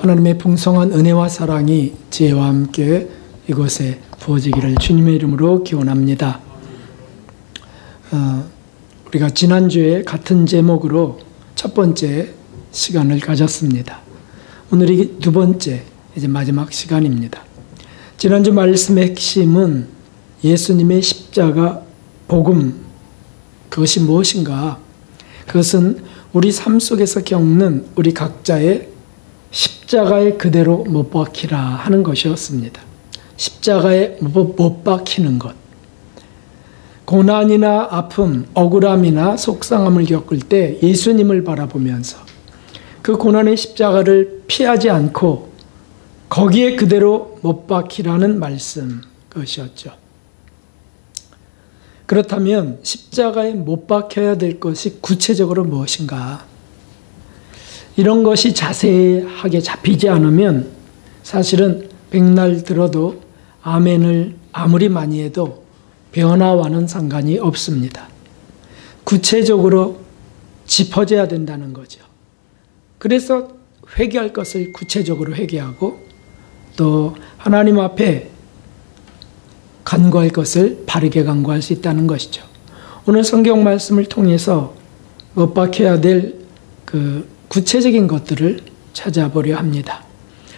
하나님의 풍성한 은혜와 사랑이 지혜와 함께 이곳에 부어지기를 주님의 이름으로 기원합니다. 우리가 지난주에 같은 제목으로 첫 번째 시간을 가졌습니다. 오늘이 두 번째, 이제 마지막 시간입니다. 지난주 말씀의 핵심은 예수님의 십자가 복음, 그것이 무엇인가? 그것은 우리 삶 속에서 겪는 우리 각자의 십자가에 그대로 못 박히라 하는 것이었습니다. 십자가에 못 박히는 것. 고난이나 아픔, 억울함이나 속상함을 겪을 때 예수님을 바라보면서 그 고난의 십자가를 피하지 않고 거기에 그대로 못 박히라는 말씀, 그것이었죠. 그렇다면 십자가에 못 박혀야 될 것이 구체적으로 무엇인가? 이런 것이 자세하게 잡히지 않으면 사실은 백날 들어도 아멘을 아무리 많이 해도 변화와는 상관이 없습니다. 구체적으로 짚어져야 된다는 거죠. 그래서 회개할 것을 구체적으로 회개하고 또 하나님 앞에 간구할 것을 바르게 간구할 수 있다는 것이죠. 오늘 성경 말씀을 통해서 못 박혀야 될 그 구체적인 것들을 찾아보려 합니다.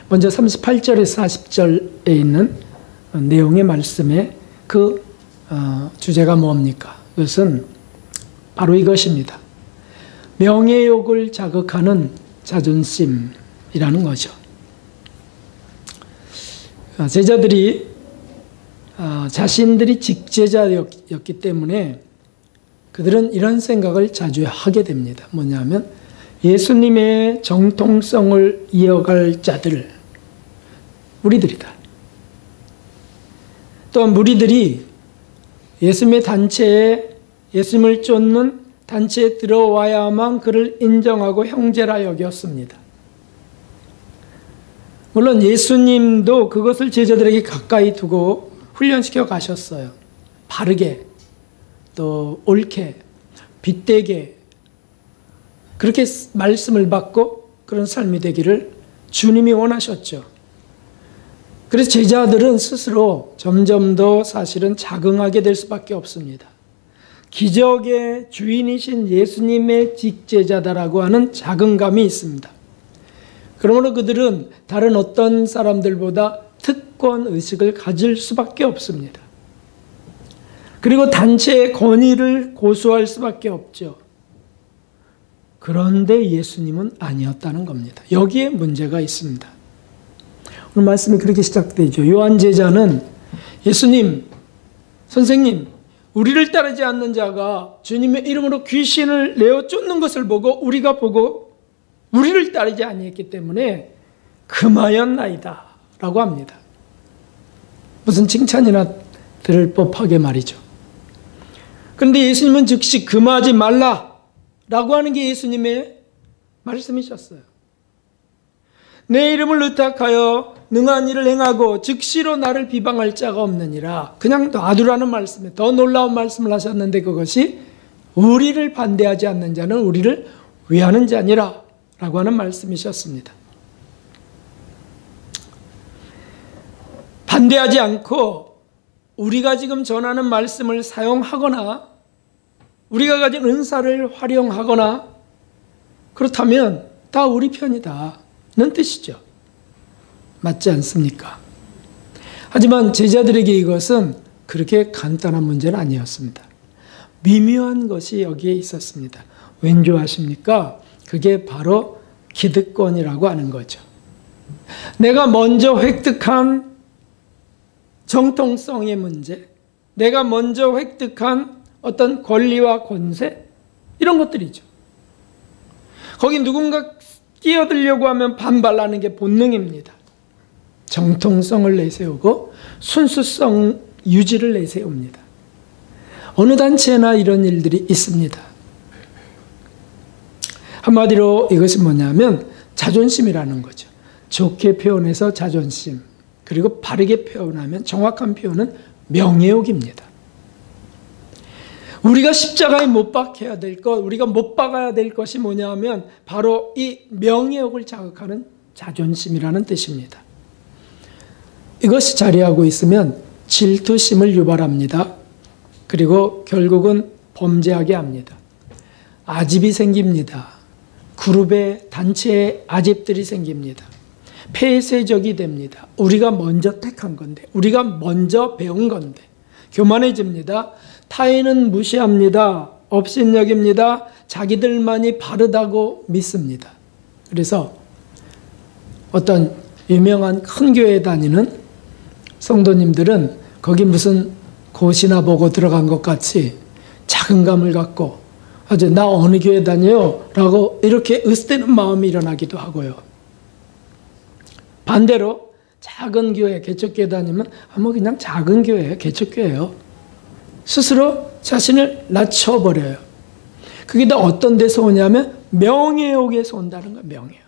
먼저 38절에서 40절에 있는 내용의 말씀에 그 주제가 뭡니까? 그것은 바로 이것입니다. 명예욕을 자극하는 자존심이라는 거죠. 제자들이 자신들이 직제자였기 때문에 그들은 이런 생각을 자주 하게 됩니다. 뭐냐면 예수님의 정통성을 이어갈 자들, 우리들이다. 또한 무리들이 예수님의 단체에, 예수님을 쫓는 단체에 들어와야만 그를 인정하고 형제라 여겼습니다. 물론 예수님도 그것을 제자들에게 가까이 두고 훈련시켜 가셨어요. 바르게, 또 옳게, 빗되게 그렇게 말씀을 받고 그런 삶이 되기를 주님이 원하셨죠. 그래서 제자들은 스스로 점점 더 사실은 자긍하게 될 수밖에 없습니다. 기적의 주인이신 예수님의 직제자다라고 하는 자긍감이 있습니다. 그러므로 그들은 다른 어떤 사람들보다 특권 의식을 가질 수밖에 없습니다. 그리고 단체의 권위를 고수할 수밖에 없죠. 그런데 예수님은 아니었다는 겁니다. 여기에 문제가 있습니다. 오늘 말씀이 그렇게 시작되죠. 요한 제자는 예수님, 선생님, 우리를 따르지 않는 자가 주님의 이름으로 귀신을 내어 쫓는 것을 보고 우리가 보고 우리를 따르지 아니했기 때문에 금하였나이다 라고 합니다. 무슨 칭찬이나 들을 법하게 말이죠. 그런데 예수님은 즉시 금하지 말라 라고 하는 게 예수님의 말씀이셨어요. 내 이름을 의탁하여 능한 일을 행하고 즉시로 나를 비방할 자가 없느니라. 그냥 놔두라는 말씀에 더 놀라운 말씀을 하셨는데 그것이 우리를 반대하지 않는 자는 우리를 위하는 자니라 라고 하는 말씀이셨습니다. 반대하지 않고 우리가 지금 전하는 말씀을 사용하거나 우리가 가진 은사를 활용하거나 그렇다면 다 우리 편이다는 뜻이죠. 맞지 않습니까? 하지만 제자들에게 이것은 그렇게 간단한 문제는 아니었습니다. 미묘한 것이 여기에 있었습니다. 왠지 아십니까? 그게 바로 기득권이라고 하는 거죠. 내가 먼저 획득한 정통성의 문제, 내가 먼저 획득한 어떤 권리와 권세, 이런 것들이죠. 거기 누군가 끼어들려고 하면 반발하는 게 본능입니다. 정통성을 내세우고 순수성 유지를 내세웁니다. 어느 단체나 이런 일들이 있습니다. 한마디로 이것이 뭐냐면 자존심이라는 거죠. 좋게 표현해서 자존심, 그리고 바르게 표현하면 정확한 표현은 명예욕입니다. 우리가 십자가에 못 박혀야 될 것, 우리가 못 박아야 될 것이 뭐냐 하면 바로 이 명예욕을 자극하는 자존심이라는 뜻입니다. 이것이 자리하고 있으면 질투심을 유발합니다. 그리고 결국은 범죄하게 합니다. 아집이 생깁니다. 그룹의 단체의 아집들이 생깁니다. 폐쇄적이 됩니다. 우리가 먼저 택한 건데, 우리가 먼저 배운 건데 교만해집니다. 타인은 무시합니다. 업신여깁니다. 자기들만이 바르다고 믿습니다. 그래서 어떤 유명한 큰 교회에 다니는 성도님들은 거기 무슨 고시나 보고 들어간 것 같이 자긍감을 갖고 아주 나 어느 교회 다녀요? 라고 이렇게 으스대는 마음이 일어나기도 하고요. 반대로 작은 교회, 개척교회 다니면 뭐 그냥 작은 교회예요. 개척교회예요. 스스로 자신을 낮춰버려요. 그게 다 어떤 데서 오냐면 명예욕에서 온다는 거예요. 명예욕.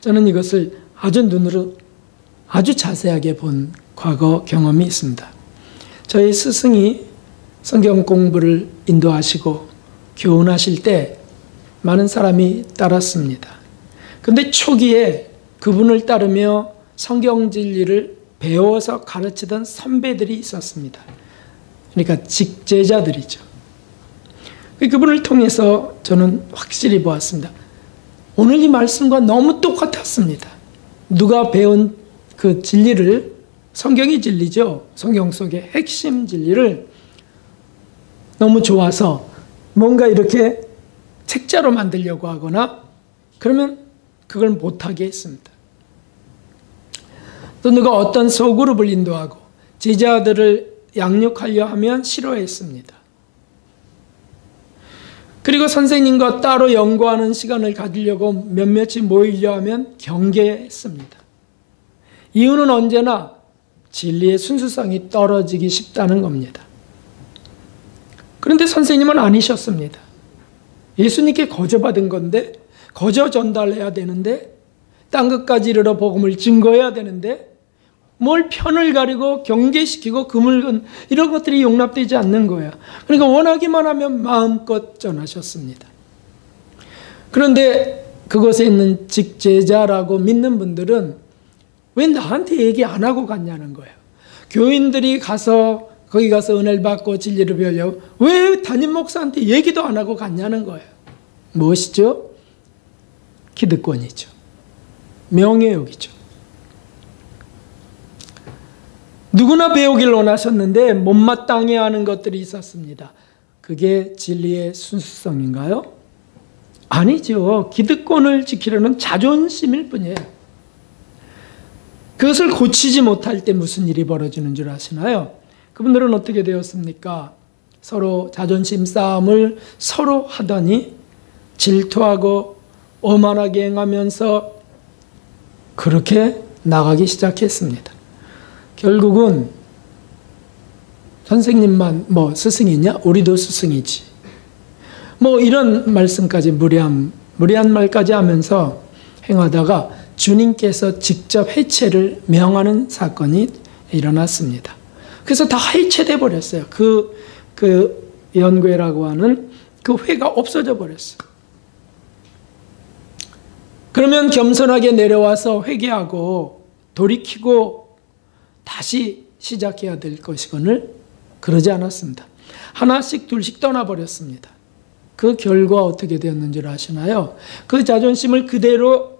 저는 이것을 아주 눈으로 아주 자세하게 본 과거 경험이 있습니다. 저희 스승이 성경 공부를 인도하시고 교훈하실 때 많은 사람이 따랐습니다. 근데 초기에 그분을 따르며 성경 진리를 배워서 가르치던 선배들이 있었습니다. 그러니까 직제자들이죠. 그분을 통해서 저는 확실히 보았습니다. 오늘 이 말씀과 너무 똑같았습니다. 누가 배운 그 진리를, 성경이 진리죠. 성경 속의 핵심 진리를 너무 좋아서 뭔가 이렇게 책자로 만들려고 하거나 그러면 그걸 못하게 했습니다. 또 누가 어떤 소그룹을 인도하고 제자들을 양육하려 하면 싫어했습니다. 그리고 선생님과 따로 연구하는 시간을 가지려고 몇몇이 모이려 하면 경계했습니다. 이유는 언제나 진리의 순수성이 떨어지기 쉽다는 겁니다. 그런데 선생님은 아니셨습니다. 예수님께 거저받은 건데, 거저 전달해야 되는데, 땅끝까지 이르러 복음을 증거해야 되는데 뭘 편을 가리고 경계시키고 그물건 이런 것들이 용납되지 않는 거예요. 그러니까 원하기만 하면 마음껏 전하셨습니다. 그런데 그곳에 있는 직제자라고 믿는 분들은 왜 나한테 얘기 안 하고 갔냐는 거예요. 교인들이 가서 거기 가서 은혜를 받고 진리를 배우려고 왜 담임 목사한테 얘기도 안 하고 갔냐는 거예요. 무엇이죠? 기득권이죠. 명예욕이죠. 누구나 배우길 원하셨는데 못마땅해 하는 것들이 있었습니다. 그게 진리의 순수성인가요? 아니죠. 기득권을 지키려는 자존심일 뿐이에요. 그것을 고치지 못할 때 무슨 일이 벌어지는 줄 아시나요? 그분들은 어떻게 되었습니까? 서로 자존심 싸움을 서로 하더니 질투하고 오만하게 행하면서 그렇게 나가기 시작했습니다. 결국은 선생님만 뭐 스승이냐? 우리도 스승이지. 뭐 이런 말씀까지 무례한 말까지 하면서 행하다가 주님께서 직접 해체를 명하는 사건이 일어났습니다. 그래서 다 해체돼 버렸어요. 그 연궤라고 하는 그 회가 없어져 버렸어요. 그러면 겸손하게 내려와서 회개하고 돌이키고 다시 시작해야 될 것이거늘 그러지 않았습니다. 하나씩 둘씩 떠나버렸습니다. 그 결과 어떻게 되었는지 아시나요? 그 자존심을 그대로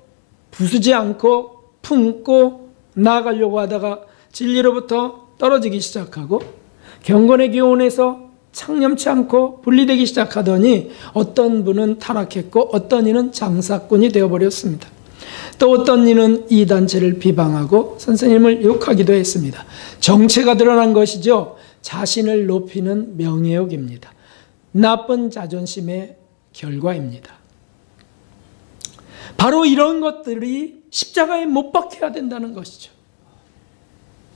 부수지 않고 품고 나아가려고 하다가 진리로부터 떨어지기 시작하고 경건의 교훈에서 창념치 않고 분리되기 시작하더니 어떤 분은 타락했고 어떤 이는 장사꾼이 되어버렸습니다. 또 어떤 이는 이 단체를 비방하고 선생님을 욕하기도 했습니다. 정체가 드러난 것이죠. 자신을 높이는 명예욕입니다. 나쁜 자존심의 결과입니다. 바로 이런 것들이 십자가에 못 박혀야 된다는 것이죠.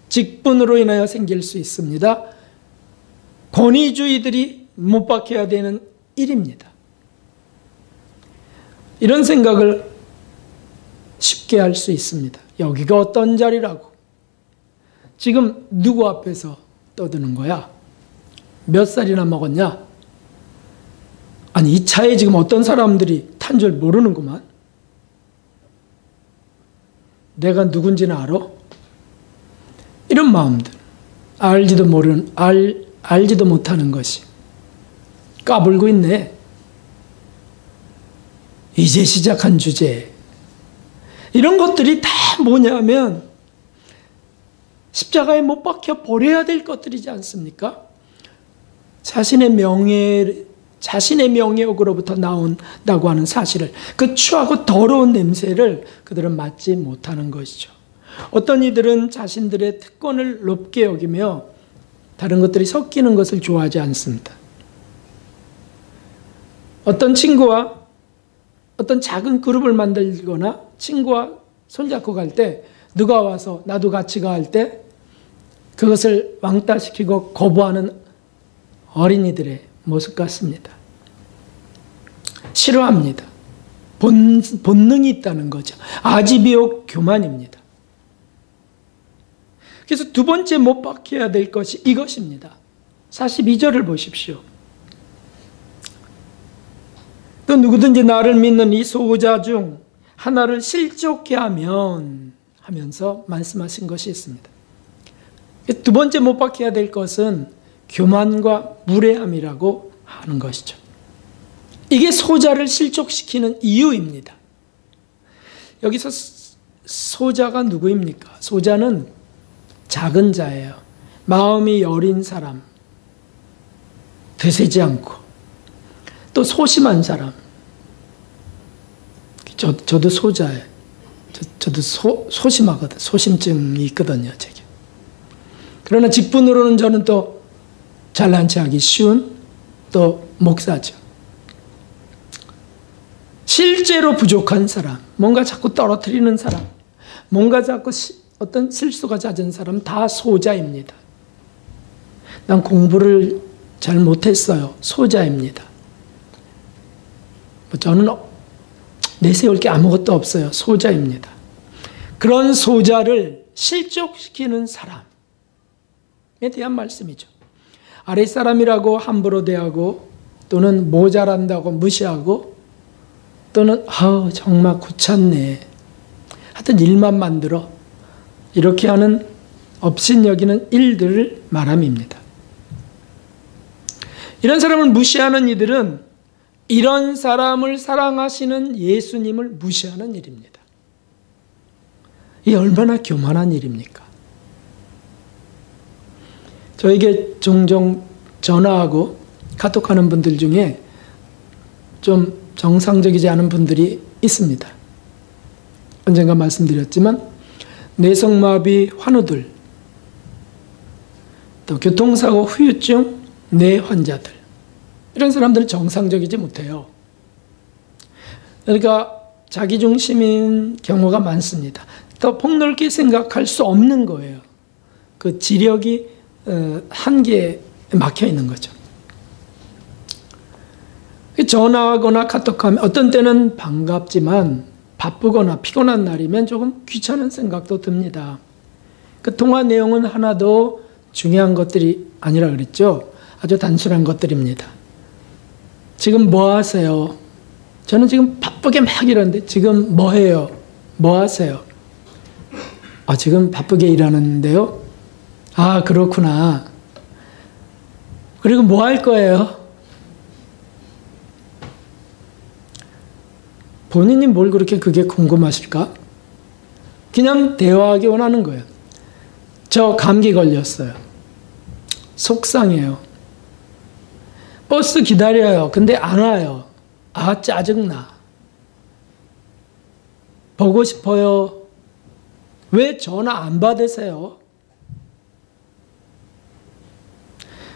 직분으로 인하여 생길 수 있습니다. 권위주의들이 못 박혀야 되는 일입니다. 이런 생각을 쉽게 할 수 있습니다. 여기가 어떤 자리라고. 지금 누구 앞에서 떠드는 거야? 몇 살이나 먹었냐? 아니 이 차에 지금 어떤 사람들이 탄 줄 모르는구만. 내가 누군지는 알아? 이런 마음들. 알지도 못하는 것이 까불고 있네. 이제 시작한 주제. 이런 것들이 다 뭐냐면 십자가에 못 박혀 버려야 될 것들이지 않습니까? 자신의 명예욕으로부터 나온다고 하는 사실을, 그 추하고 더러운 냄새를 그들은 맡지 못하는 것이죠. 어떤 이들은 자신들의 특권을 높게 여기며 다른 것들이 섞이는 것을 좋아하지 않습니다. 어떤 친구와 어떤 작은 그룹을 만들거나 친구와 손잡고 갈 때 누가 와서 나도 같이 가 할 때 그것을 왕따시키고 거부하는 어린이들의 모습 같습니다. 싫어합니다. 본능이 있다는 거죠. 아지비오 교만입니다. 그래서 두 번째 못 박혀야 될 것이 이것입니다. 42절을 보십시오. 또 누구든지 나를 믿는 이 소자 중 하나를 실족케 하면 하면서 말씀하신 것이 있습니다. 두 번째 못 박혀야 될 것은 교만과 무례함이라고 하는 것이죠. 이게 소자를 실족시키는 이유입니다. 여기서 소자가 누구입니까? 소자는 작은 자예요. 마음이 여린 사람, 드세지 않고, 또 소심한 사람. 저도 소자예요. 저도 소심하거든. 소심증이 있거든요, 제게. 그러나 직분으로는 저는 또 잘난 체하기 쉬운 또 목사죠. 실제로 부족한 사람, 뭔가 자꾸 떨어뜨리는 사람, 뭔가 자꾸 어떤 실수가 잦은 사람 다 소자입니다. 난 공부를 잘 못했어요. 소자입니다. 저는 내세울 게 아무것도 없어요. 소자입니다. 그런 소자를 실족시키는 사람에 대한 말씀이죠. 아랫사람이라고 함부로 대하고 또는 모자란다고 무시하고 또는 정말 귀찮네. 하여튼 일만 만들어. 이렇게 하는 업신여기는 일들을 말함입니다. 이런 사람을 무시하는 이들은 이런 사람을 사랑하시는 예수님을 무시하는 일입니다. 이게 얼마나 교만한 일입니까? 저에게 종종 전화하고 카톡하는 분들 중에 좀 정상적이지 않은 분들이 있습니다. 언젠가 말씀드렸지만 뇌성마비 환우들, 또 교통사고 후유증 뇌 환자들, 이런 사람들은 정상적이지 못해요. 그러니까 자기중심인 경우가 많습니다. 더 폭넓게 생각할 수 없는 거예요. 그 지력이 한계에 막혀 있는 거죠. 전화하거나 카톡하면 어떤 때는 반갑지만 바쁘거나 피곤한 날이면 조금 귀찮은 생각도 듭니다. 그 통화 내용은 하나도 중요한 것들이 아니라 그랬죠. 아주 단순한 것들입니다. 지금 뭐 하세요? 저는 지금 바쁘게 막 이러는데 지금 뭐 해요? 뭐 하세요? 지금 바쁘게 일하는데요? 그렇구나. 그리고 뭐 할 거예요? 본인이 뭘 그렇게 그게 궁금하실까? 그냥 대화하기 원하는 거예요. 저 감기 걸렸어요. 속상해요. 버스 기다려요. 근데 안 와요. 짜증나. 보고 싶어요. 왜 전화 안 받으세요?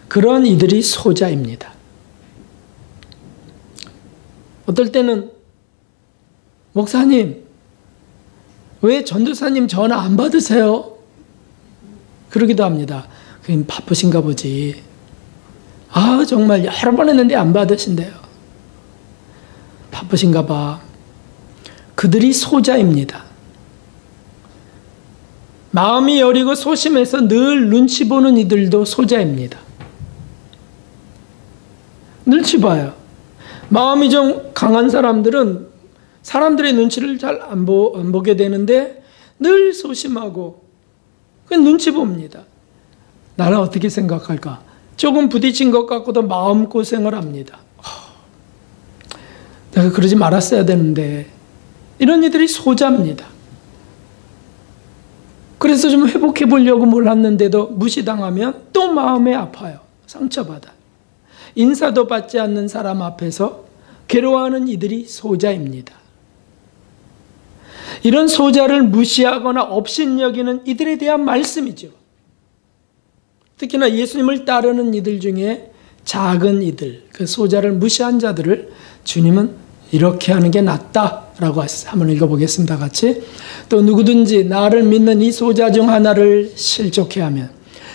그런 이들이 소자입니다. 어떨 때는 목사님, 왜 전도사님 전화 안 받으세요? 그러기도 합니다. 그럼 바쁘신가 보지. 정말 여러 번 했는데 안 받으신대요. 바쁘신가 봐. 그들이 소자입니다. 마음이 여리고 소심해서 늘 눈치 보는 이들도 소자입니다. 눈치 봐요. 마음이 좀 강한 사람들은 사람들의 눈치를 잘 안 보게 되는데 늘 소심하고 그 눈치 봅니다. 나는 어떻게 생각할까? 조금 부딪힌 것 같고도 마음고생을 합니다. 내가 그러지 말았어야 되는데. 이런 이들이 소자입니다. 그래서 좀 회복해 보려고 몰랐는데도 무시당하면 또 마음이 아파요. 상처받아. 인사도 받지 않는 사람 앞에서 괴로워하는 이들이 소자입니다. 이런 소자를 무시하거나 업신여기는 이들에 대한 말씀이죠. 특히나 예수님을 따르는 이들 중에 작은 이들, 그 소자를 무시한 자들을 주님은 이렇게 하는 게 낫다라고 하셨어요. 한번 읽어보겠습니다. 같이. 또 누구든지 나를 믿는 이 소자 중 하나를 실족해 하면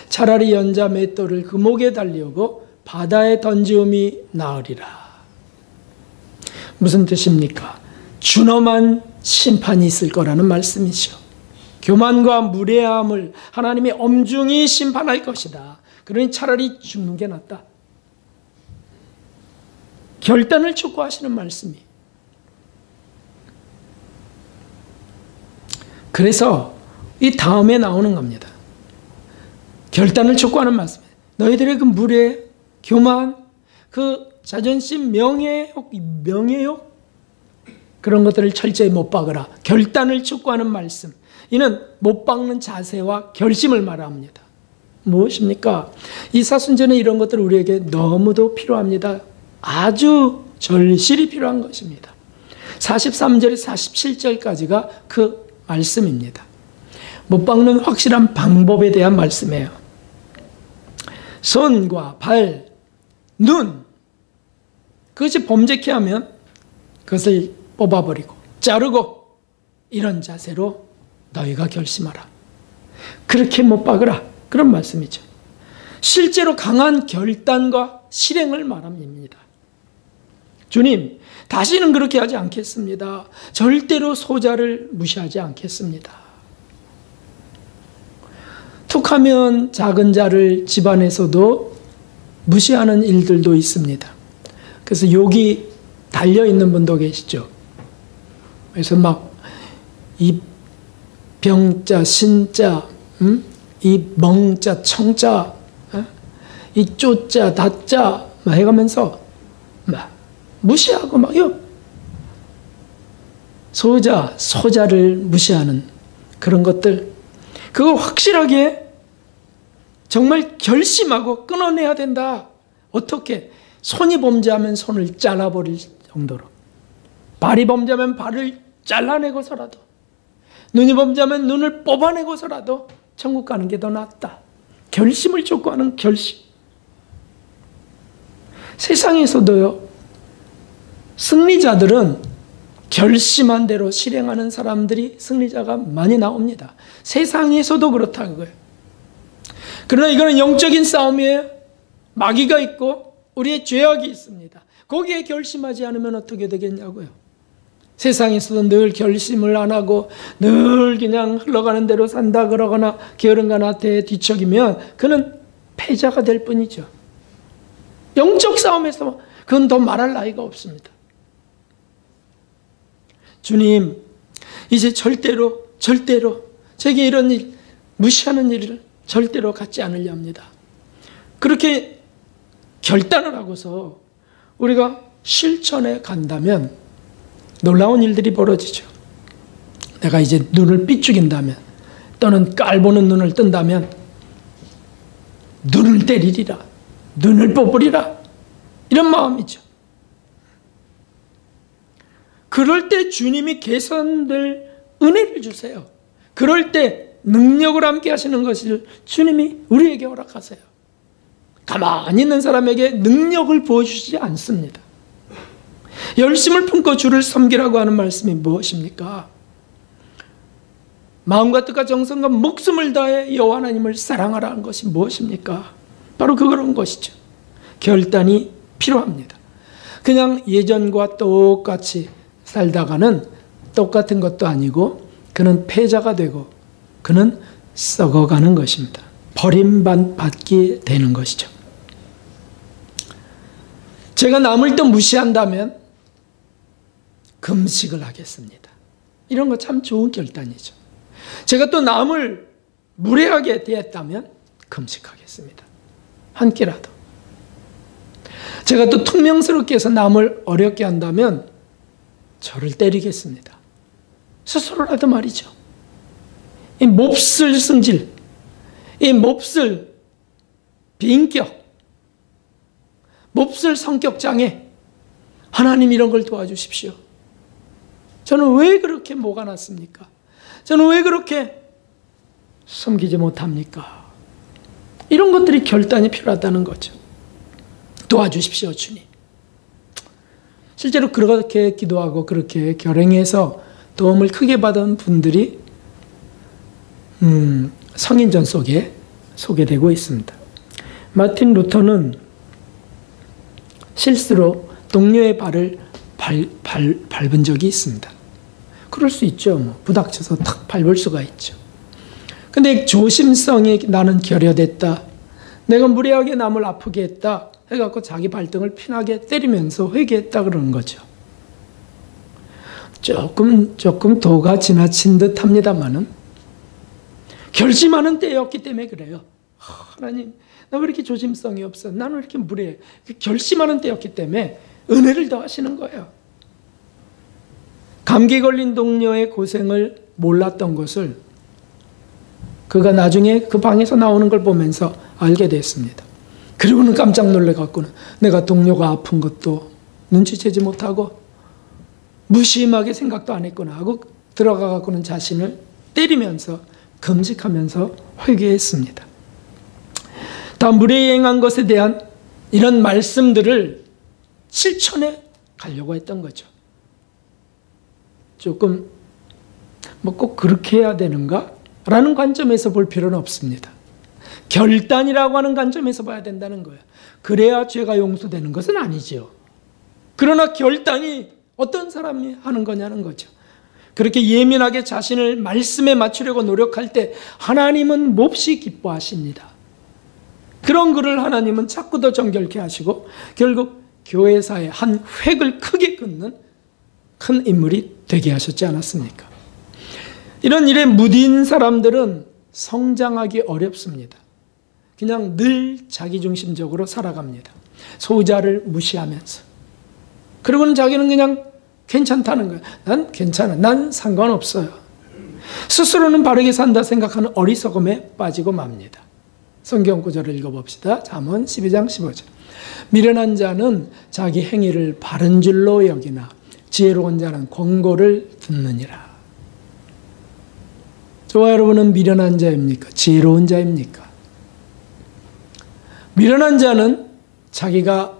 차라리 연자 맷돌을 그 목에 달리우고 바다에 던지움이 나으리라. 무슨 뜻입니까? 준엄한 심판이 있을 거라는 말씀이죠. 교만과 무례함을 하나님이 엄중히 심판할 것이다. 그러니 차라리 죽는 게 낫다. 결단을 촉구하시는 말씀이. 그래서 이 다음에 나오는 겁니다. 결단을 촉구하는 말씀이에요. 너희들의 그 무례, 교만, 그 자존심, 명예욕 그런 것들을 철저히 못 박으라. 결단을 촉구하는 말씀. 이는 못 박는 자세와 결심을 말합니다. 무엇입니까? 이 사순절에 이런 것들 우리에게 너무도 필요합니다. 아주 절실히 필요한 것입니다. 43절에서 47절까지가 그 말씀입니다. 못 박는 확실한 방법에 대한 말씀이에요. 손과 발, 눈, 그것이 범죄케 하면 그것을 뽑아버리고 자르고 이런 자세로 너희가 결심하라. 그렇게 못 박으라. 그런 말씀이죠. 실제로 강한 결단과 실행을 말합니다. 주님, 다시는 그렇게 하지 않겠습니다. 절대로 소자를 무시하지 않겠습니다. 툭하면 작은 자를 집안에서도 무시하는 일들도 있습니다. 그래서 욕이 달려있는 분도 계시죠. 그래서 막 이 병자, 신자, 이 멍자, 청자, 이 쪼자, 다자 막 해가면서 막 무시하고 막요. 소자를 무시하는 그런 것들, 그걸 확실하게 정말 결심하고 끊어내야 된다. 어떻게? 손이 범죄하면 손을 잘라버릴 정도로, 발이 범죄하면 발을 잘라내고서라도, 눈이 범죄하면 눈을 뽑아내고서라도 천국 가는 게 더 낫다. 결심을 촉구하는 결심. 세상에서도요, 승리자들은 결심한 대로 실행하는 사람들이 승리자가 많이 나옵니다. 세상에서도 그렇다는 거예요. 그러나 이거는 영적인 싸움이에요. 마귀가 있고 우리의 죄악이 있습니다. 거기에 결심하지 않으면 어떻게 되겠냐고요. 세상에서도 늘 결심을 안 하고 늘 그냥 흘러가는 대로 산다 그러거나 게으른가 나태에 뒤척이면 그는 패자가 될 뿐이죠. 영적 싸움에서 그건 더 말할 나위가 없습니다. 주님, 이제 절대로 제게 이런 일, 무시하는 일을 절대로 갖지 않으려 합니다. 그렇게 결단을 하고서 우리가 실천해 간다면 놀라운 일들이 벌어지죠. 내가 이제 눈을 삐죽인다면, 또는 깔보는 눈을 뜬다면 눈을 때리리라, 눈을 뽑으리라, 이런 마음이죠. 그럴 때 주님이 개선될 은혜를 주세요. 그럴 때 능력을 함께 하시는 것을 주님이 우리에게 허락하세요. 가만히 있는 사람에게 능력을 보여주시지 않습니다. 열심을 품고 주를 섬기라고 하는 말씀이 무엇입니까? 마음과 뜻과 정성과 목숨을 다해 여호와 하나님을 사랑하라는 것이 무엇입니까? 바로 그런 것이죠. 결단이 필요합니다. 그냥 예전과 똑같이 살다가는 똑같은 것도 아니고 그는 패자가 되고 그는 썩어가는 것입니다. 버림받게 되는 것이죠. 제가 남을 또 무시한다면 금식을 하겠습니다. 이런 거 참 좋은 결단이죠. 제가 또 남을 무례하게 대했다면 금식하겠습니다. 한 끼라도. 제가 또 퉁명스럽게 해서 남을 어렵게 한다면 저를 때리겠습니다. 스스로라도 말이죠. 이 몹쓸 성질, 이 몹쓸 비인격, 몹쓸 성격 장애, 하나님 이런 걸 도와주십시오. 저는 왜 그렇게 뭐가 났습니까? 저는 왜 그렇게 섬기지 못합니까? 이런 것들이 결단이 필요하다는 거죠. 도와주십시오, 주님. 실제로 그렇게 기도하고 그렇게 결행해서 도움을 크게 받은 분들이 성인전 속에 소개되고 있습니다. 마틴 루터는 실수로 동료의 발을 밟은 적이 있습니다. 그럴 수 있죠. 부닥쳐서 탁 밟을 수가 있죠. 근데 조심성이 나는 결여됐다. 내가 무례하게 남을 아프게 했다. 해갖고 자기 발등을 피나게 때리면서 회개했다 그러는 거죠. 조금 도가 지나친 듯 합니다만은 결심하는 때였기 때문에 그래요. 하나님, 나 왜 이렇게 조심성이 없어? 나는 왜 이렇게 무례해? 결심하는 때였기 때문에 은혜를 더하시는 거예요. 감기 걸린 동료의 고생을 몰랐던 것을 그가 나중에 그 방에서 나오는 걸 보면서 알게 됐습니다. 그리고는 깜짝 놀래갖고는 내가 동료가 아픈 것도 눈치채지 못하고 무심하게 생각도 안 했구나 하고 들어가갖고는 자신을 때리면서 금식하면서 회개했습니다. 다음 무례히 행한 것에 대한 이런 말씀들을 실천해 가려고 했던 거죠. 조금 뭐 꼭 그렇게 해야 되는가? 라는 관점에서 볼 필요는 없습니다. 결단이라고 하는 관점에서 봐야 된다는 거예요. 그래야 죄가 용서되는 것은 아니죠. 그러나 결단이 어떤 사람이 하는 거냐는 거죠. 그렇게 예민하게 자신을 말씀에 맞추려고 노력할 때 하나님은 몹시 기뻐하십니다. 그런 글을 하나님은 자꾸 더 정결케 하시고 결국 교회사의 한 획을 크게 끊는 큰 인물이 되게 하셨지 않았습니까? 이런 일에 무딘 사람들은 성장하기 어렵습니다. 그냥 늘 자기중심적으로 살아갑니다. 소자를 무시하면서. 그리고는 자기는 그냥 괜찮다는 거예요. 난 괜찮아. 난 상관없어요. 스스로는 바르게 산다 생각하는 어리석음에 빠지고 맙니다. 성경 구절을 읽어봅시다. 잠언 12장 15절. 미련한 자는 자기 행위를 바른 줄로 여기나 지혜로운 자는 권고를 듣느니라. 저와 여러분은 미련한 자입니까? 지혜로운 자입니까? 미련한 자는 자기가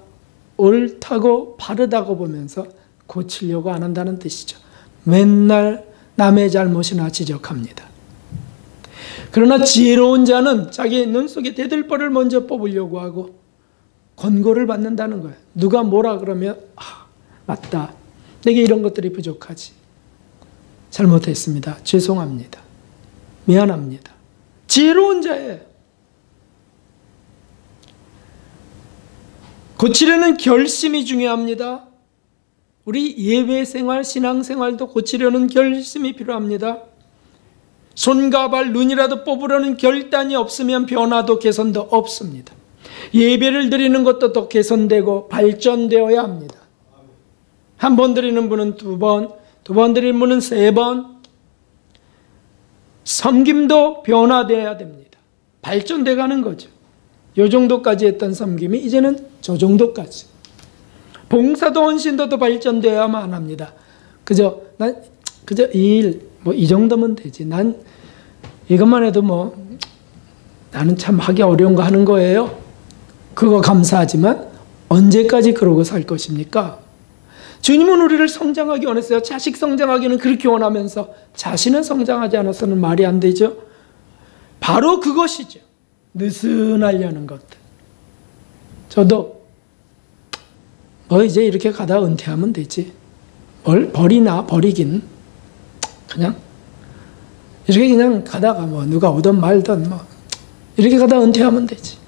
옳다고 바르다고 보면서 고치려고 안 한다는 뜻이죠. 맨날 남의 잘못이나 지적합니다. 그러나 지혜로운 자는 자기 눈 속에 대들보를 먼저 뽑으려고 하고 권고를 받는다는 거예요. 누가 뭐라 그러면 맞다. 내게 이런 것들이 부족하지. 잘못했습니다. 죄송합니다. 미안합니다. 지혜로운 자예요. 고치려는 결심이 중요합니다. 우리 예배생활, 신앙생활도 고치려는 결심이 필요합니다. 손과 발, 눈이라도 뽑으려는 결단이 없으면 변화도 개선도 없습니다. 예배를 드리는 것도 더 개선되고 발전되어야 합니다. 한 번 드리는 분은 두 번, 두 번 드리는 분은 세 번. 섬김도 변화되어야 됩니다. 발전돼 가는 거죠. 요 정도까지 했던 섬김이 이제는 저 정도까지. 봉사도 헌신도 더 발전되어야만 합니다. 그저 이 일 뭐 이 정도면 되지. 난 이것만 해도 뭐 나는 참 하기 어려운 거 하는 거예요. 그거 감사하지만 언제까지 그러고 살 것입니까? 주님은 우리를 성장하기 원했어요. 자식 성장하기는 그렇게 원하면서 자신은 성장하지 않아서는 말이 안 되죠. 바로 그것이죠. 느슨하려는 것들. 저도 뭐 이제 이렇게 가다 은퇴하면 되지. 뭘 버리긴 그냥 이렇게 그냥 가다가 뭐 누가 오든 말든 뭐 이렇게 가다 은퇴하면 되지.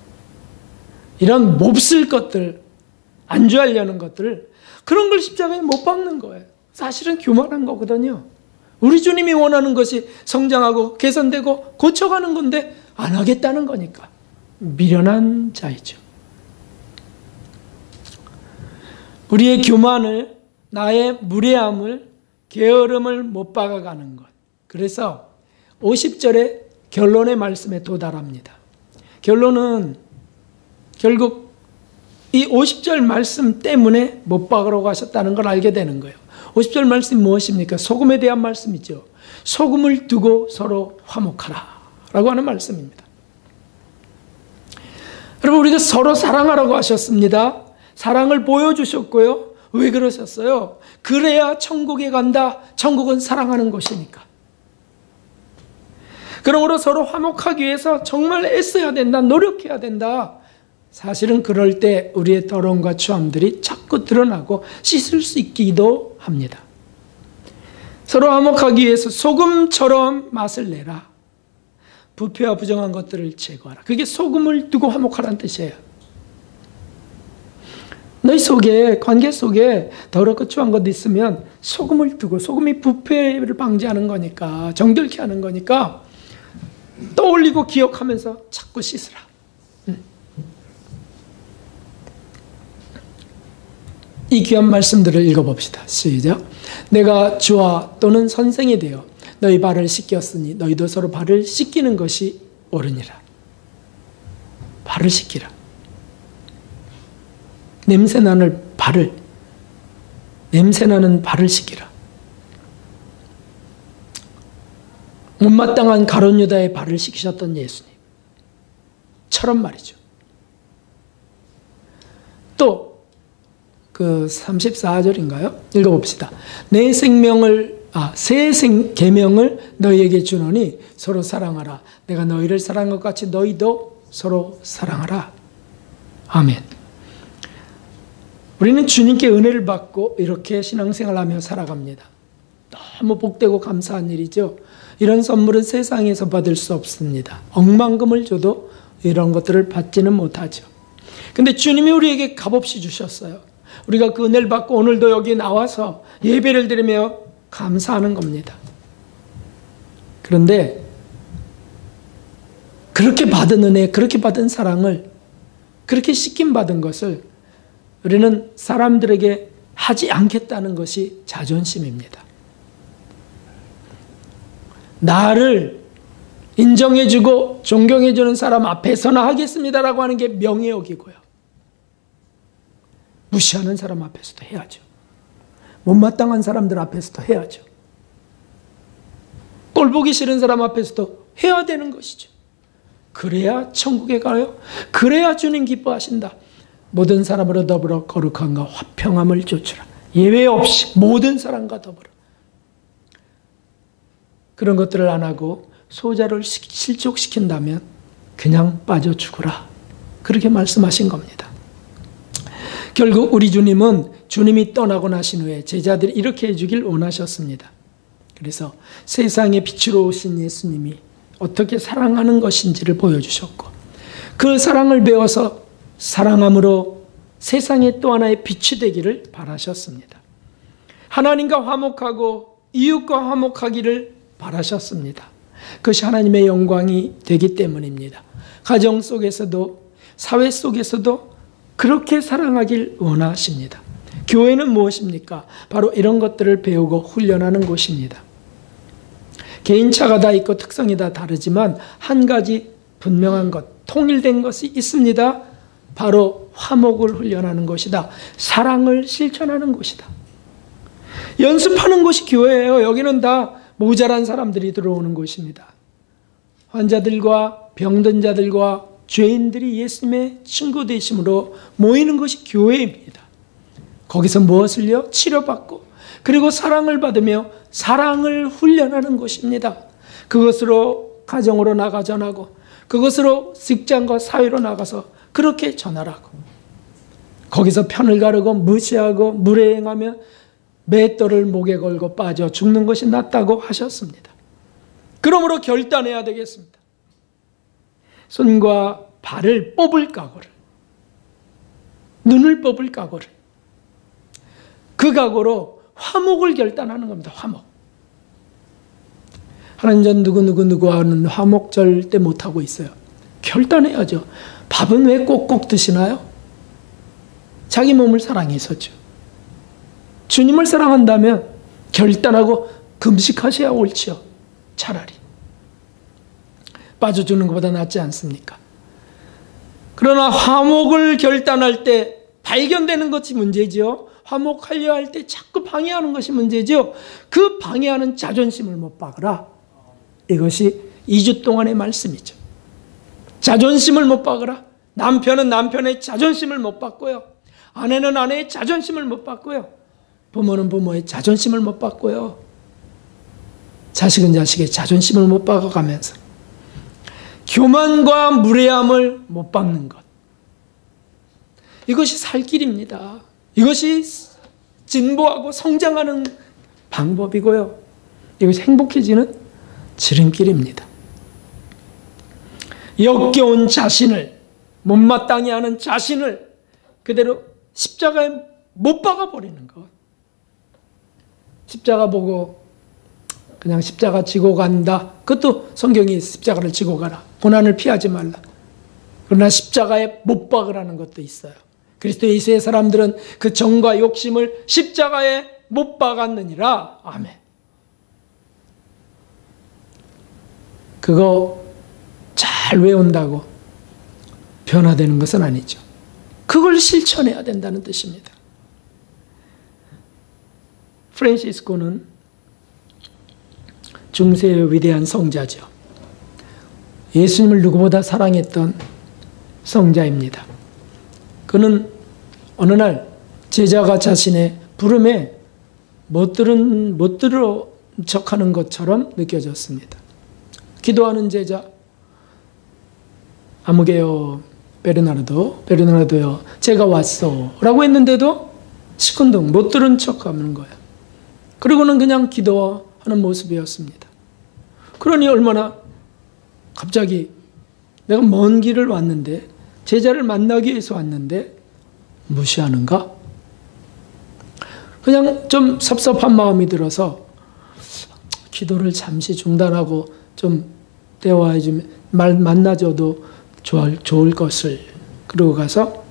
이런 몹쓸 것들, 안주하려는 것들, 그런 걸 십자가에 못 박는 거예요. 사실은 교만한 거거든요. 우리 주님이 원하는 것이 성장하고 개선되고 고쳐가는 건데 안 하겠다는 거니까 미련한 자이죠. 우리의 교만을, 나의 무례함을, 게으름을 못 박아가는 것. 그래서 50절의 결론의 말씀에 도달합니다. 결론은 결국 이 50절 말씀 때문에 못 박으러 가셨다는 걸 알게 되는 거예요. 50절 말씀이 무엇입니까? 소금에 대한 말씀이죠. 소금을 두고 서로 화목하라 라고 하는 말씀입니다. 여러분, 우리가 서로 사랑하라고 하셨습니다. 사랑을 보여주셨고요. 왜 그러셨어요? 그래야 천국에 간다. 천국은 사랑하는 곳이니까. 그러므로 서로 화목하기 위해서 정말 애써야 된다. 노력해야 된다. 사실은 그럴 때 우리의 더러움과 추함들이 자꾸 드러나고 씻을 수 있기도 합니다. 서로 화목하기 위해서 소금처럼 맛을 내라. 부패와 부정한 것들을 제거하라. 그게 소금을 두고 화목하라는 뜻이에요. 너희 속에, 관계 속에 더럽고 추한 것 있으면 소금을 두고, 소금이 부패를 방지하는 거니까, 정결케 하는 거니까 떠올리고 기억하면서 자꾸 씻으라. 이 귀한 말씀들을 읽어봅시다. 시작. 내가 주와 또는 선생이 되어 너희 발을 씻겼으니 너희도 서로 발을 씻기는 것이 옳으니라. 발을 씻기라. 냄새나는 발을 씻기라. 못마땅한 가룟 유다의 발을 씻기셨던 예수님처럼 말이죠. 또 그 34절인가요? 읽어봅시다. 새 계명을 너희에게 주노니 서로 사랑하라. 내가 너희를 사랑한 것 같이 너희도 서로 사랑하라. 아멘. 우리는 주님께 은혜를 받고 이렇게 신앙생활하며 살아갑니다. 너무 복되고 감사한 일이죠. 이런 선물은 세상에서 받을 수 없습니다. 억만금을 줘도 이런 것들을 받지는 못하죠. 근데 주님이 우리에게 값없이 주셨어요. 우리가 그 은혜를 받고 오늘도 여기 나와서 예배를 드리며 감사하는 겁니다. 그런데 그렇게 받은 은혜, 그렇게 받은 사랑을, 그렇게 씻김받은 것을 우리는 사람들에게 하지 않겠다는 것이 자존심입니다. 나를 인정해주고 존경해주는 사람 앞에서나 하겠습니다라고 하는 게 명예욕이고요. 무시하는 사람 앞에서도 해야죠. 못마땅한 사람들 앞에서도 해야죠. 꼴 보기 싫은 사람 앞에서도 해야 되는 것이죠. 그래야 천국에 가요. 그래야 주님 기뻐하신다. 모든 사람으로 더불어 거룩함과 화평함을 쫓으라. 예외 없이 모든 사람과 더불어. 그런 것들을 안 하고 소자를 실족시킨다면 그냥 빠져 죽으라. 그렇게 말씀하신 겁니다. 결국 우리 주님은 주님이 떠나고 나신 후에 제자들이 이렇게 해주길 원하셨습니다. 그래서 세상의 빛으로 오신 예수님이 어떻게 사랑하는 것인지를 보여주셨고, 그 사랑을 배워서 사랑함으로 세상에 또 하나의 빛이 되기를 바라셨습니다. 하나님과 화목하고 이웃과 화목하기를 바라셨습니다. 그것이 하나님의 영광이 되기 때문입니다. 가정 속에서도 사회 속에서도 그렇게 사랑하길 원하십니다. 교회는 무엇입니까? 바로 이런 것들을 배우고 훈련하는 곳입니다. 개인차가 다 있고 특성이 다 다르지만 한 가지 분명한 것, 통일된 것이 있습니다. 바로 화목을 훈련하는 것이다. 사랑을 실천하는 곳이다. 연습하는 곳이 교회예요. 여기는 다 모자란 사람들이 들어오는 곳입니다. 환자들과 병든 자들과 죄인들이 예수님의 친구 되심으로 모이는 것이 교회입니다. 거기서 무엇을요? 치료받고 그리고 사랑을 받으며 사랑을 훈련하는 것입니다. 그것으로 가정으로 나가 전하고 그것으로 직장과 사회로 나가서 그렇게 전하라고. 거기서 편을 가르고 무시하고 무례행하며 맷돌을 목에 걸고 빠져 죽는 것이 낫다고 하셨습니다. 그러므로 결단해야 되겠습니다. 손과 발을 뽑을 각오를, 눈을 뽑을 각오를, 그 각오로 화목을 결단하는 겁니다. 화목. 하나님 전 누구 하는 화목 절대 못하고 있어요. 결단해야죠. 밥은 왜 꼭꼭 드시나요? 자기 몸을 사랑해서죠. 주님을 사랑한다면 결단하고 금식하셔야 옳지요. 차라리. 빠져주는 것보다 낫지 않습니까? 그러나 화목을 결단할 때 발견되는 것이 문제죠. 화목하려 할 때 자꾸 방해하는 것이 문제죠. 그 방해하는 자존심을 못 박으라. 이것이 2주 동안의 말씀이죠. 자존심을 못 박으라. 남편은 남편의 자존심을 못 박고요. 아내는 아내의 자존심을 못 박고요. 부모는 부모의 자존심을 못 박고요. 자식은 자식의 자존심을 못 박아가면서 교만과 무례함을 못 박는 것. 이것이 살 길입니다. 이것이 진보하고 성장하는 방법이고요. 이것이 행복해지는 지름길입니다. 역겨운 자신을, 못마땅해 하는 자신을 그대로 십자가에 못 박아버리는 것. 십자가 보고 그냥 십자가 지고 간다. 그것도 성경이 십자가를 지고 가라. 고난을 피하지 말라. 그러나 십자가에 못 박으라는 것도 있어요. 그리스도 예수의 사람들은 그 정과 욕심을 십자가에 못 박았느니라. 아멘. 그거 잘 외운다고 변화되는 것은 아니죠. 그걸 실천해야 된다는 뜻입니다. 프란시스코는 중세의 위대한 성자죠. 예수님을 누구보다 사랑했던 성자입니다. 그는 어느 날 제자가 자신의 부름에 못 들어 척하는 것처럼 느껴졌습니다. 기도하는 제자, 아무개요 베르나르도요 제가 왔어 라고 했는데도 시큰둥 못 들은 척하는 거예요. 그리고는 그냥 기도하는 모습이었습니다. 그러니 얼마나 갑자기 내가 먼 길을 왔는데 제자를 만나기 위해서 왔는데 무시하는가? 그냥 좀 섭섭한 마음이 들어서 기도를 잠시 중단하고 좀 대화해 주면 만나줘도 좋을 것을 그러고 가서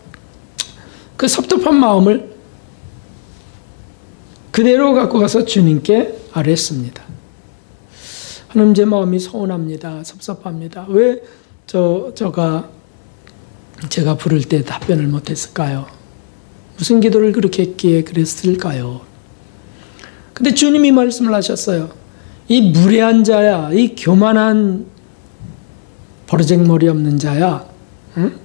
그 섭섭한 마음을 그대로 갖고 가서 주님께 아뢰었습니다. 하나님, 제 마음이 서운합니다. 섭섭합니다. 왜 제가 부를 때 답변을 못했을까요? 무슨 기도를 그렇게 했기에 그랬을까요? 근데 주님이 말씀을 하셨어요. 이 무례한 자야, 이 교만한 버르장머리 없는 자야, 응?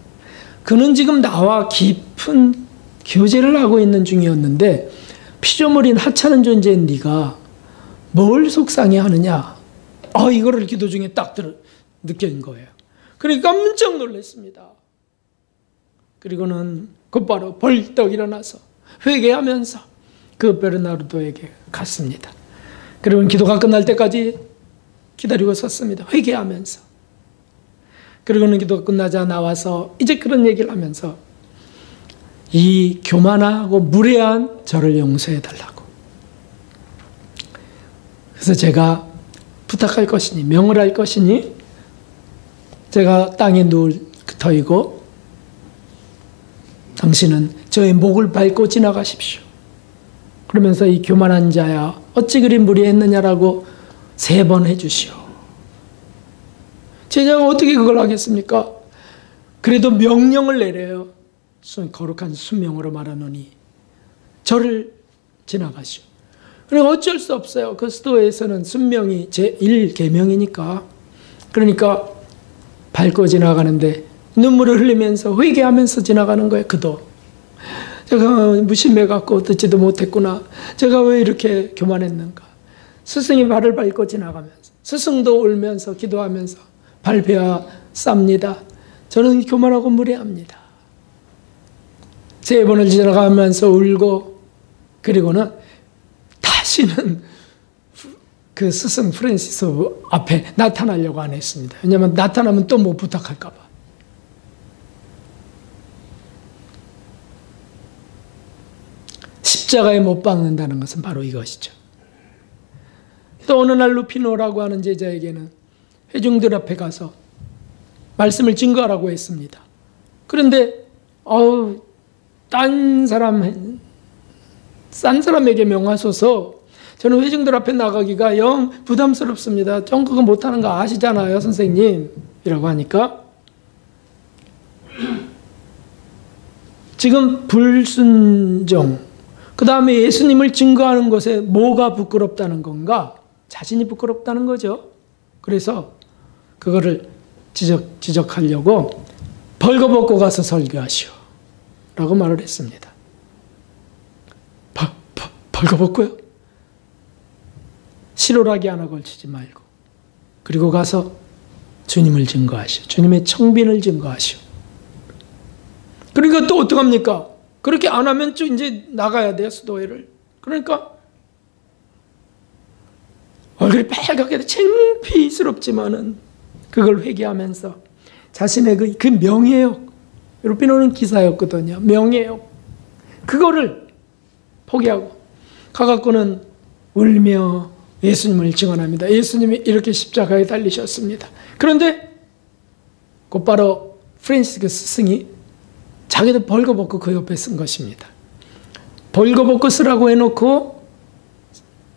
그는 지금 나와 깊은 교제를 하고 있는 중이었는데 피조물인 하찮은 존재인 네가 뭘 속상해하느냐? 이거를 기도 중에 딱 느낀 거예요. 그러니까 깜짝 놀랐습니다. 그리고는 곧바로 벌떡 일어나서 회개하면서 그 베르나르도에게 갔습니다. 그리고는 기도가 끝날 때까지 기다리고 섰습니다. 회개하면서. 그리고는 기도가 끝나자 나와서 이제 그런 얘기를 하면서 이 교만하고 무례한 저를 용서해 달라고. 그래서 제가 부탁할 것이니, 명을 할 것이니 제가 땅에 누울 터이고 당신은 저의 목을 밟고 지나가십시오. 그러면서 이 교만한 자야 어찌 그리 무례했느냐라고 3번 해주시오. 제자가 어떻게 그걸 하겠습니까? 그래도 명령을 내려요. 거룩한 수명으로 말하노니 저를 지나가시오. 그러니까 어쩔 수 없어요. 그 수도에서는 순명이 제1계명이니까. 그러니까 밟고 지나가는데 눈물을 흘리면서 회개하면서 지나가는 거예요. 그도 제가 무심해갖고 듣지도 못했구나. 제가 왜 이렇게 교만했는가. 스승이 발을 밟고 지나가면서 스승도 울면서 기도하면서 발베어 쌉니다. 저는 교만하고 무례합니다. 3번을 지나가면서 울고 그리고는 다시는 그 스승 프란시스 앞에 나타나려고 안 했습니다. 왜냐하면 나타나면 또 못 부탁할까 봐. 십자가에 못 박는다는 것은 바로 이것이죠. 또 어느 날 루피노라고 하는 제자에게는 회중들 앞에 가서 말씀을 증거하라고 했습니다. 그런데 딴 사람에게 명하소서, 저는 회중들 앞에 나가기가 영 부담스럽습니다. 좀 그거 못하는 거 아시잖아요, 선생님. 이라고 하니까 지금 불순종, 그 다음에 예수님을 증거하는 것에 뭐가 부끄럽다는 건가? 자신이 부끄럽다는 거죠. 그래서 그거를 지적하려고 벌거벗고 가서 설교하시오 라고 말을 했습니다. 벌거벗고요? 실오라기 하나 걸치지 말고, 그리고 가서 주님을 증거하시오. 주님의 청빈을 증거하시오. 그러니까 또 어떡합니까? 그렇게 안 하면 좀 이제 나가야 돼요, 수도회를. 그러니까 얼굴이 빨갛게 창피스럽지만은 그걸 회개하면서 자신의 그 명예욕, 루피노는 기사였거든요. 명예욕, 그거를 포기하고 가갖고는 울며 예수님을 증언합니다. 예수님이 이렇게 십자가에 달리셨습니다. 그런데 곧바로 프란시스 스승이 자기도 벌거벗고 그 옆에 쓴 것입니다. 벌거벗고 쓰라고 해놓고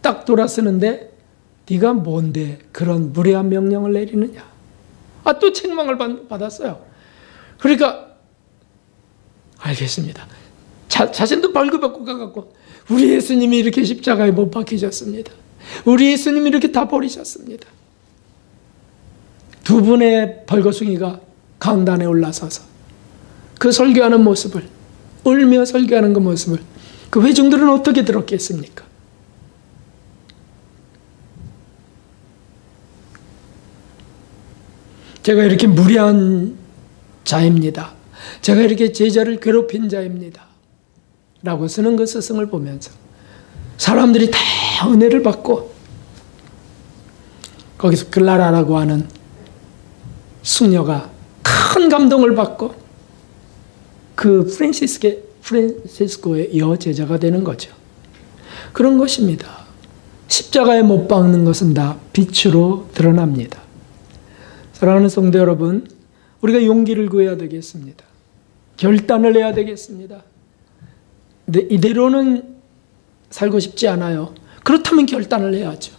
딱 돌아 쓰는데 네가 뭔데 그런 무례한 명령을 내리느냐. 또 책망을 받았어요. 그러니까 알겠습니다. 자신도 벌거벗고 가갖고 우리 예수님이 이렇게 십자가에 못 박히셨습니다. 우리 예수님이 이렇게 다 버리셨습니다. 두 분의 벌거숭이가 강단에 올라서서 그 설교하는 모습을, 울며 설교하는 그 모습을 그 회중들은 어떻게 들었겠습니까? 제가 이렇게 무례한 자입니다. 제가 이렇게 제자를 괴롭힌 자입니다. 라고 쓰는 그 스승을 보면서 사람들이 다 은혜를 받고 거기서 클라라라고 하는 숙녀가 큰 감동을 받고 그 프란시스코의 여제자가 되는 거죠. 그런 것입니다. 십자가에 못 박는 것은 다 빛으로 드러납니다. 사랑하는 성도 여러분, 우리가 용기를 구해야 되겠습니다. 결단을 해야 되겠습니다. 근데 이대로는 살고 싶지 않아요. 그렇다면 결단을 해야죠.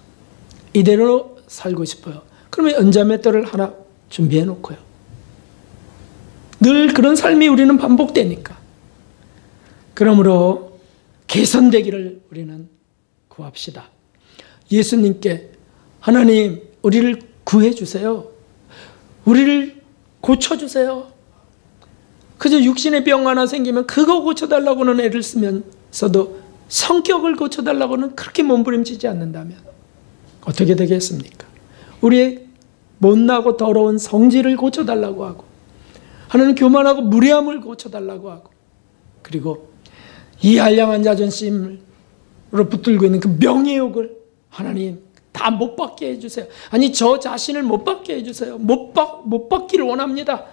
이대로 살고 싶어요. 그러면 연자맷돌을 하나 준비해 놓고요. 늘 그런 삶이 우리는 반복되니까. 그러므로 개선되기를 우리는 구합시다. 예수님께 하나님 우리를 구해주세요. 우리를 고쳐주세요. 그저 육신의 병 하나 생기면 그거 고쳐달라고는 애를 쓰면서도 성격을 고쳐달라고는 그렇게 몸부림치지 않는다면 어떻게 되겠습니까? 우리의 못나고 더러운 성질을 고쳐달라고 하고, 하나는 교만하고 무례함을 고쳐달라고 하고, 그리고 이 한량한 자존심으로 붙들고 있는 그 명예욕을 하나님 다 못 받게 해주세요. 아니 저 자신을 못 받게 해주세요. 못 받기를 원합니다.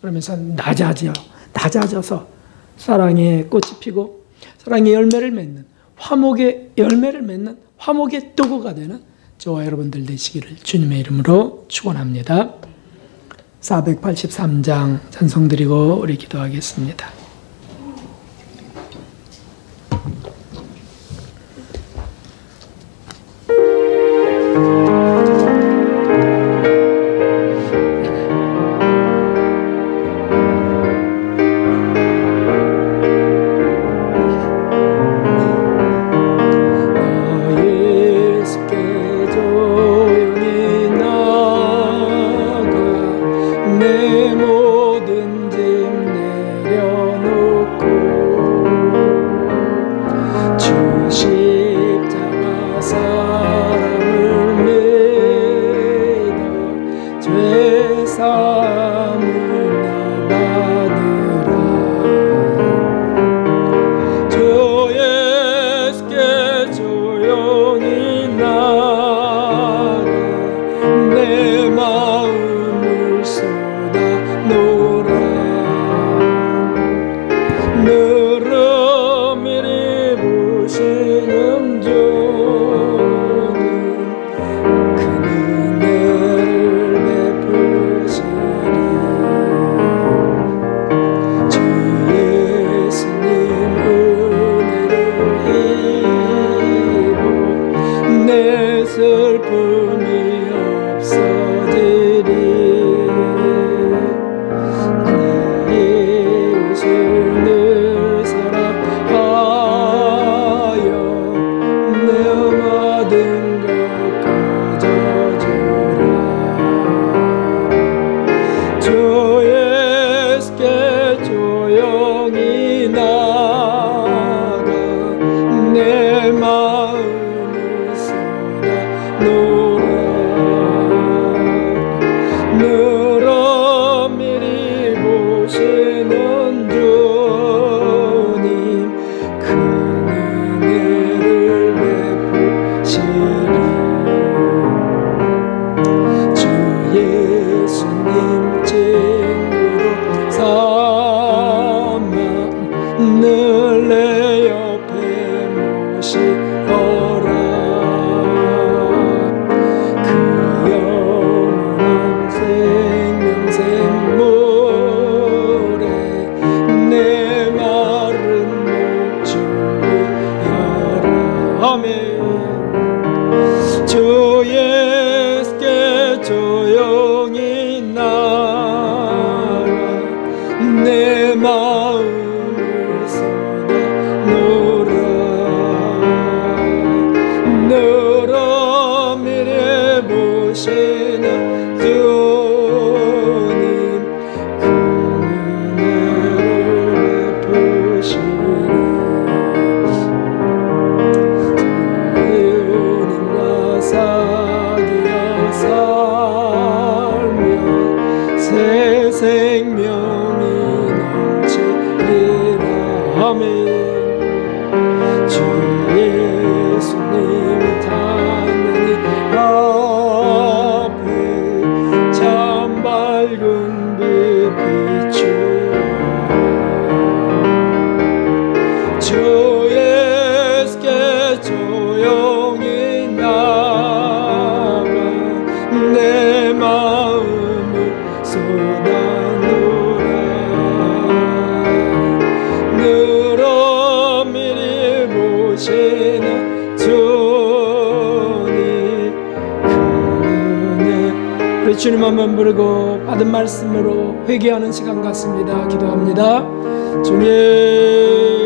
그러면서 낮아져서 사랑의 꽃이 피고 사랑의 열매를 맺는, 화목의 열매를 맺는 화목의 도구가 되는 저와 여러분들 되시기를 주님의 이름으로 축원합니다. 483장 찬송 드리고 우리 기도하겠습니다. 내 모든 짐 내려 주님 한번 부르고 받은 말씀으로 회개하는 시간 같습니다. 기도합니다. 주님